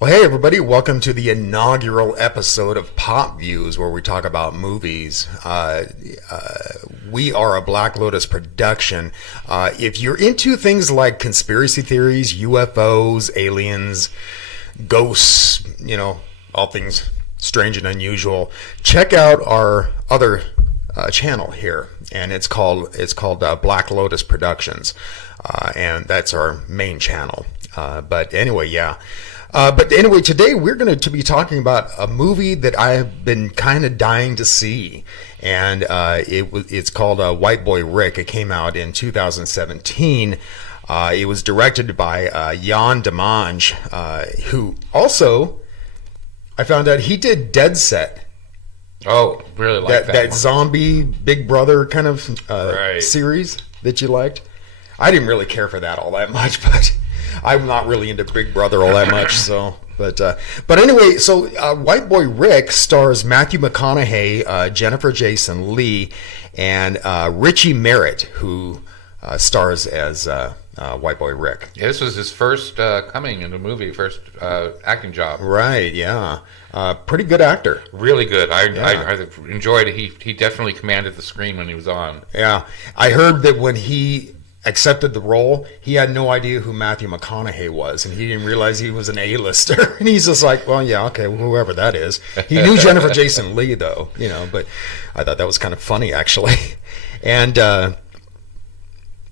Well, hey everybody, welcome to the inaugural episode of Pop Views, where we talk about movies. We are a Black Lotus production. If you're into things like conspiracy theories, UFOs, aliens, ghosts, all things strange and unusual, check out our other channel here, and it's called Black Lotus Productions, and that's our main channel. But anyway, today we're going to be talking about a movie that I've been kind of dying to see, and it's called White Boy Rick. It came out in 2017. It was directed by Jan Demange, who also, I found out he did Dead Set. Oh, really like that zombie Big Brother kind of series that you liked. I didn't really care for that all that much, but I'm not really into Big Brother all that much. So, but anyway, so White Boy Rick stars Matthew McConaughey, Jennifer Jason Leigh, and Richie Merritt, who stars as White Boy Rick. Yeah, this was his first coming in the movie, first acting job. Right, yeah. Pretty good actor. Really good. I enjoyed it. He definitely commanded the screen when he was on. Yeah. I heard that when he accepted the role, he had no idea who Matthew McConaughey was, and he didn't realize he was an A-lister. And he's just like, well, yeah, okay, well, whoever that is. He knew Jennifer Jason Leigh, though, but I thought that was kind of funny, actually. And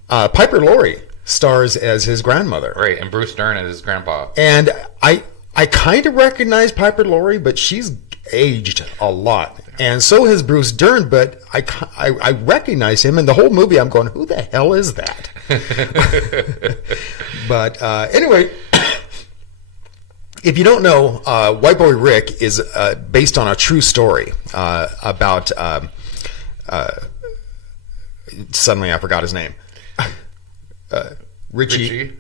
Piper Laurie stars as his grandmother. Right, and Bruce Dern as his grandpa. And I kind of recognize Piper Laurie, but she's aged a lot. And so has Bruce Dern, but I recognize him. And the whole movie, I'm going, who the hell is that? But anyway, if you don't know, White Boy Rick is based on a true story about... suddenly I forgot his name. Richie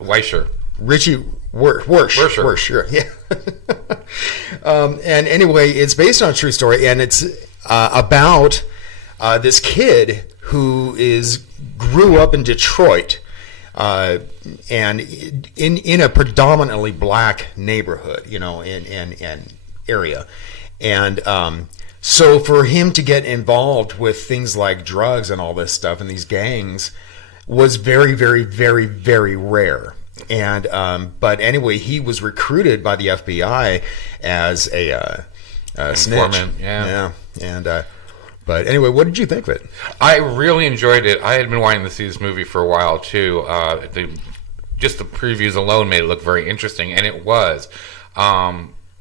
Wershe. Richie Wershe, yeah. And anyway, it's based on a true story, and it's about this kid who grew up in Detroit, and in a predominantly black neighborhood, and area, and so for him to get involved with things like drugs and all this stuff and these gangs was very, very, very, very rare. And but anyway, he was recruited by the FBI as a snitch. Yeah. And but anyway, what did you think of it? I really enjoyed it. I had been wanting to see this movie for a while too. Just the previews alone made it look very interesting, and it was.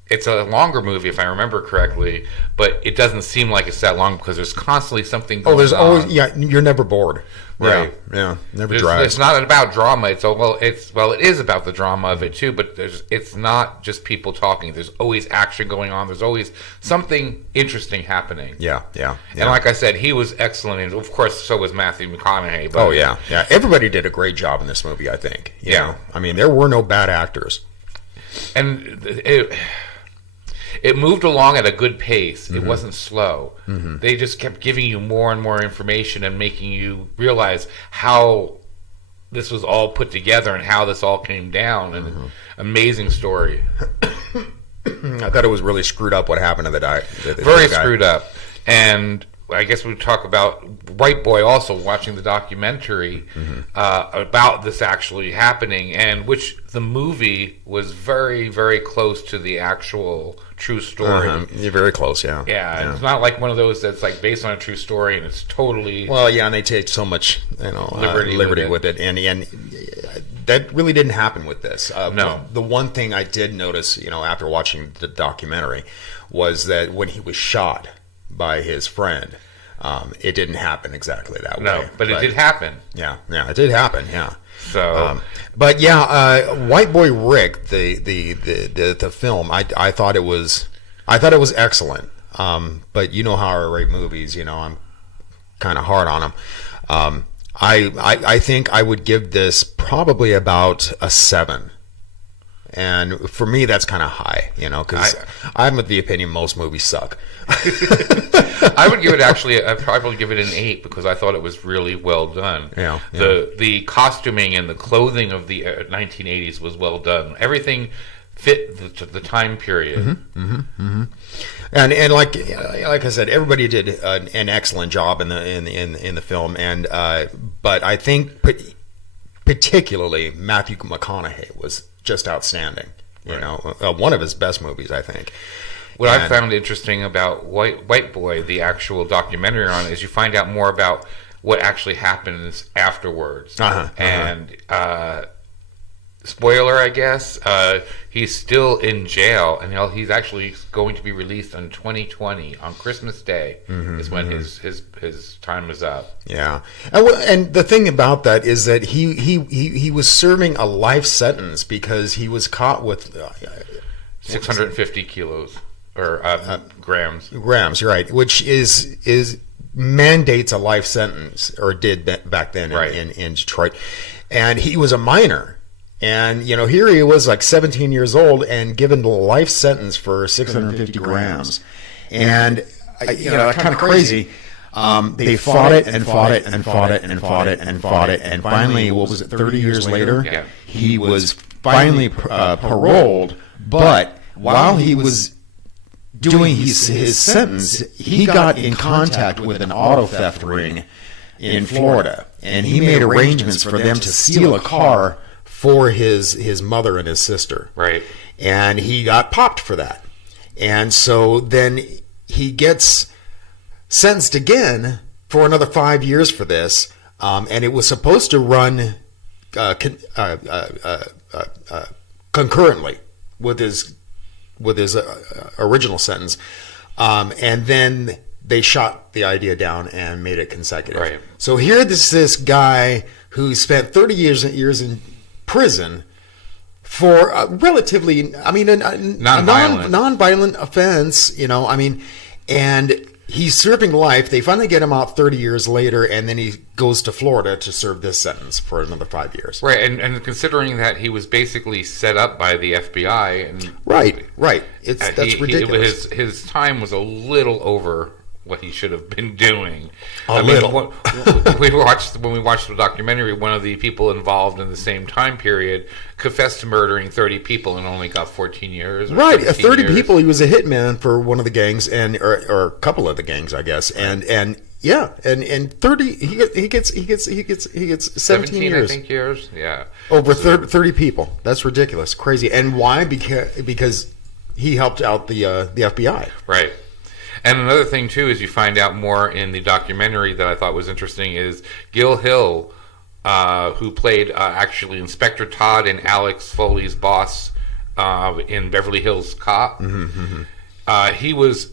It's a longer movie, if I remember correctly, but it doesn't seem like it's that long because there's constantly something going on. There's always, you're never bored. Right. Yeah. Never dry. It's not about drama. It is about the drama of it too, but it's not just people talking. There's always action going on. There's always something interesting happening. Yeah. And like I said, he was excellent, and of course, so was Matthew McConaughey. But, yeah. Everybody did a great job in this movie, I think. You know? I mean, there were no bad actors. And it moved along at a good pace. Mm-hmm. It wasn't slow. Mm-hmm. They just kept giving you more and more information and making you realize how this was all put together and how this all came down. And amazing story. I thought it was really screwed up what happened to the guy. Very screwed up. And I guess we talk about White Boy also watching the documentary about this actually happening, and which the movie was very, very close to the actual true story. You're very close, yeah. It's not like one of those that's like based on a true story and it's totally... Well, yeah, and they take so much liberty with it. And that really didn't happen with this. No. The one thing I did notice, after watching the documentary, was that when he was shot by his friend, it didn't happen exactly that way. No, but it did happen. Yeah, it did happen. Yeah. So, White Boy Rick, the film, I thought it was excellent. But you know how I rate movies. I'm kind of hard on them. I think I would give this probably about a 7. And for me, that's kind of high, because I'm of the opinion most movies suck. I would give it I'd probably give it an 8 because I thought it was really well done. Yeah. The costuming and the clothing of the 1980s was well done. Everything fit the time period. And like I said, everybody did an excellent job in the film, and but I think particularly Matthew McConaughey was just outstanding. You know, one of his best movies, I think. What I found interesting about White Boy, the actual documentary on it, is you find out more about what actually happens afterwards. And spoiler, I guess, he's still in jail, and he's actually going to be released on 2020 on Christmas Day. Is when his time is up. Yeah, and the thing about that is that he was serving a life sentence because he was caught with 650 kilos or grams. Grams, right? Which is mandates a life sentence, or did back then in Detroit, and he was a minor. And, you know, here he was like 17 years old and given a life sentence for 650 grams. And, you know, kind of crazy. They fought it and fought it and fought it and fought it and fought it. And finally, what was it, 30 years later? He was finally paroled. But while he was doing his sentence, he got in contact with an auto theft ring in Florida. And he made arrangements for them to steal a car for his mother and his sister. Right. And he got popped for that. And so then he gets sentenced again for another 5 years for this. And it was supposed to run concurrently with his original sentence. And then they shot the idea down and made it consecutive. Right. So here this guy who spent 30 years in prison for a relatively, I mean, a non-violent offense, you know, I mean, and he's serving life. They finally get him out 30 years later, and then he goes to Florida to serve this sentence for another 5 years. Right, and considering that he was basically set up by the FBI. And right. That's ridiculous. His time was a little over what he should have been doing. When we watched the documentary, one of the people involved in the same time period confessed to murdering 30 people and only got 14 years. Right, 30 people. He was a hitman for one of the gangs, or a couple of the gangs, I guess, and 30. He gets 17 years. I think years. Yeah, over 30 people. That's ridiculous, crazy. And why? Because he helped out the FBI. Right. And another thing, too, is you find out more in the documentary that I thought was interesting is Gil Hill, who played actually Inspector Todd and Alex Foley's boss in Beverly Hills Cop. He was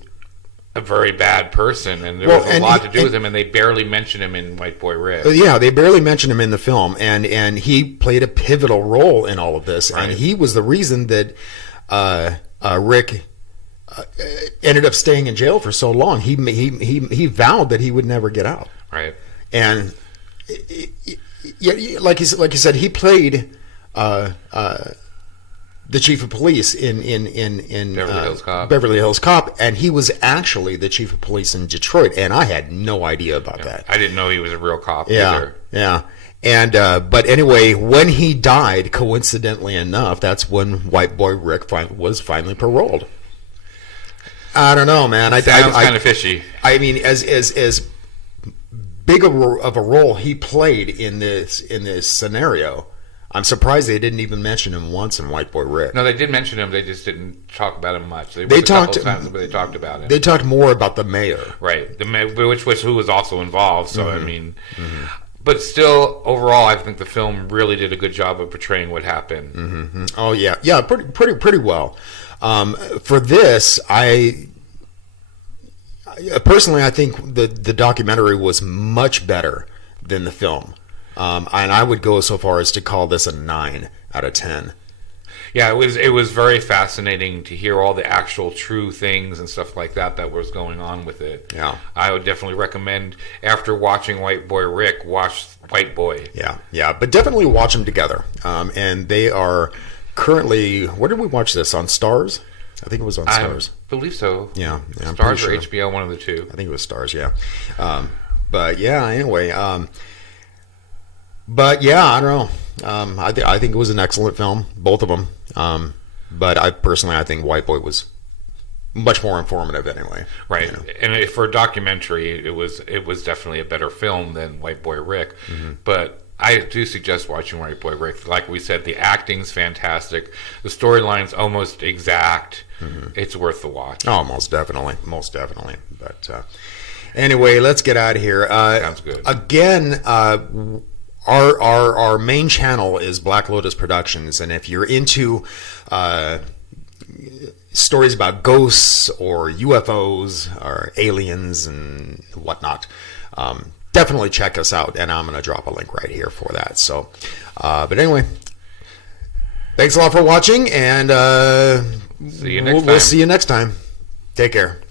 a very bad person, and there was a lot to do with him, and they barely mention him in White Boy Rick. Yeah, they barely mention him in the film, and he played a pivotal role in all of this, and he was the reason that Rick ended up staying in jail for so long. He vowed that he would never get out. Right. And like you said, he played the chief of police in Beverly Hills Cop, and he was actually the chief of police in Detroit, and I had no idea about that. I didn't know he was a real cop either. Yeah. And but anyway, when he died, coincidentally enough, that's when White Boy Rick was finally paroled. I don't know, man. Sounds kind of fishy. I mean, as big of a role he played in this scenario, I'm surprised they didn't even mention him once in White Boy Rick. No, they did mention him. They just didn't talk about him much. They talked about him. They talked more about the mayor, right? The mayor, who was also involved. So I mean, but still, overall, I think the film really did a good job of portraying what happened. Oh yeah, pretty well. For this, I personally, I think the documentary was much better than the film, and I would go so far as to call this a 9 out of 10. Yeah, it was very fascinating to hear all the actual true things and stuff like that was going on with it. Yeah, I would definitely recommend, after watching White Boy Rick, watch White Boy. Yeah, but definitely watch them together. And they are currently, where did we watch this? On Stars? I think it was on Stars. I believe so. Yeah, Stars or HBO, one of the two. I think it was Stars, yeah. But yeah, anyway. But yeah, I don't know. I think it was an excellent film, both of them. But I think White Boy was much more informative anyway. Right. You know. And for a documentary, it was definitely a better film than White Boy Rick. But I do suggest watching White Boy Rick. Like we said, the acting's fantastic. The storyline's almost exact. It's worth the watch. Oh, most definitely. Most definitely. But anyway, let's get out of here. Sounds good. Again, our main channel is Black Lotus Productions, and if you're into stories about ghosts or UFOs or aliens and whatnot, definitely check us out, and I'm going to drop a link right here for that. So, but anyway, thanks a lot for watching, and See you next time. We'll see you next time. Take care.